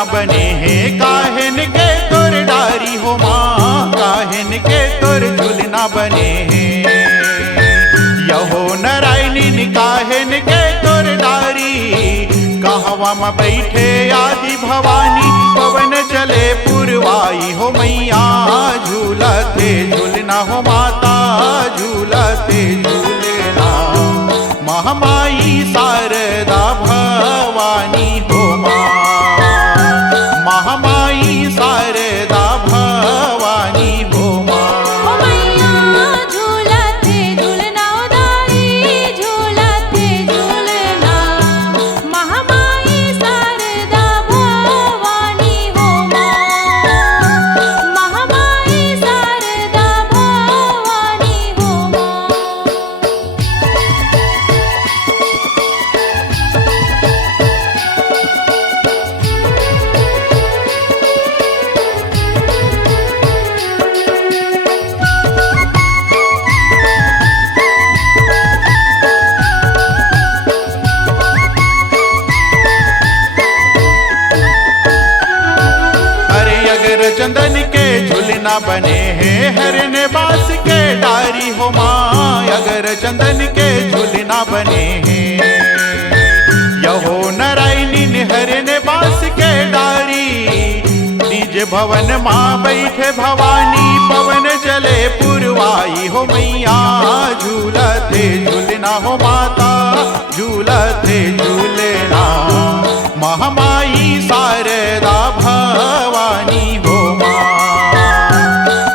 झुलना बने हैं काहन के तोर डारी हो माँ, काहन के तोर झुलना बने हैं। यहो नारायणी काहन के तोर डारी, कहवा में बैठे आदि भवानी, पवन चले पुरवाई हो मैया, झूलते झूलना हो माता, झूलते झूलना महामाई शारदा भवानी हो माँ, महामाई शारदा भवानी हो माँ। ओ मैया झूलते झूलना उदारी, झूलते झूलना महामाई शारदा भवानी हो माँ, महामाई शारदा भवानी हो माँ। चंदन के झुलना बने हैं हरन बास के डारी हो माँ, अगर चंदन के झुलना बने हैं। यहो नारायणी हरन बास के डारी, निज भवन माँ बैठे भवानी, पवन चले पुरवाई हो मैया, झूलते झूलना हो माता, झूलते झूलना महामाई शारदा भवानी हो माँ,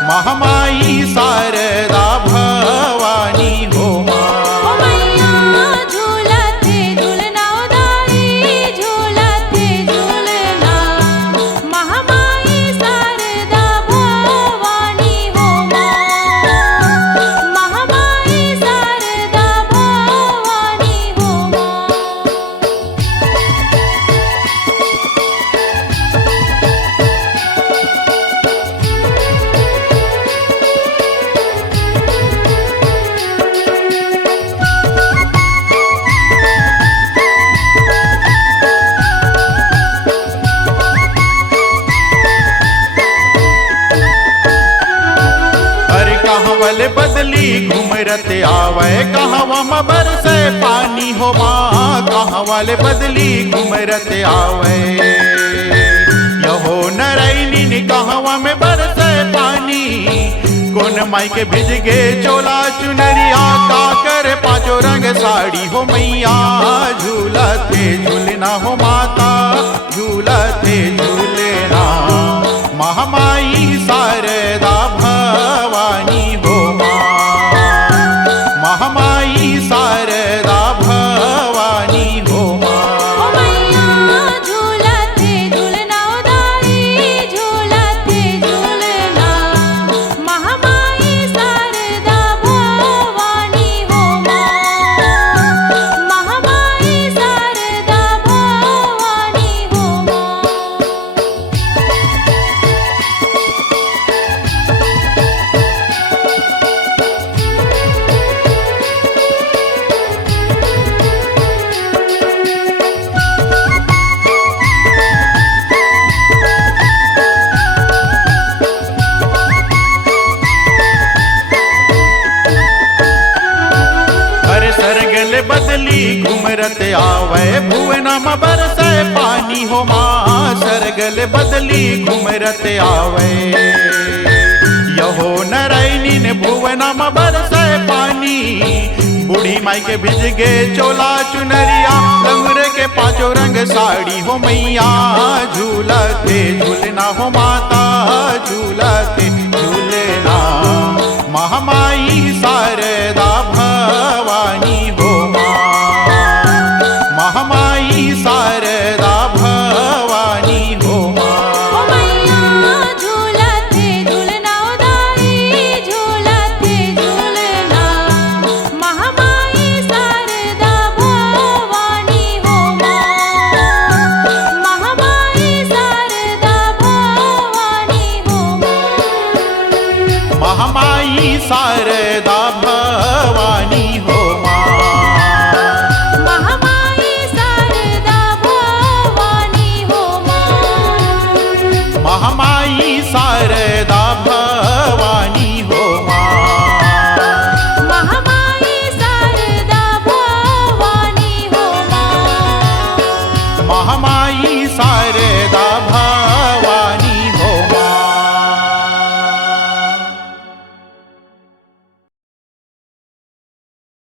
महामाई शारदा भवानी हो माँ। ओ मैया झूलते झूलना उदारी, झूलते झूलना महामाई शारदा भवानी हो माँ, महामाई शारदा भवानी हो माँ। कहवल बदली घुमरत आवे, कहवा में बरसे पानी हो माँ, कहवल बदली घुमरत आवे। यहो नारायणी कहवा में बरसे पानी, कौन माई के भिज गे चोला चुनरिया, का कर पांचों रंग साड़ी हो मैया, झूलते झूलना हो माता, झूलते झूलना महामाई शारदा भवानी हो माँ, महामाई शारदा भवानी हो माँ। ओ मैया झूलते झूलना उदारी, झूलते झूलना महामाई शारदा भवानी हो माँ, महामाई शारदा भवानी हो माँ। बदली घुमरत आवे, भुवना में बरसे पानी हो माँ, सरगल बदली घुमरत आवे। यहो नारायणी ने भुवना में बरसे पानी, बूढ़ी माई के भिज गे चोला चुनरिया, लंगरे के पांचों रंग साड़ी हो मैया, झूलते झूलना हो माता, झूलते झूलना महामाई शारदा भवानी हो माँ, महामाई शारदा भवानी हो माँ। ओ मैया झूलते झूलना उदारी, झूलते झूलना महामाई शारदा भवानी हो माँ, महामाई शारदा भवानी हो माँ। महामाई शारदा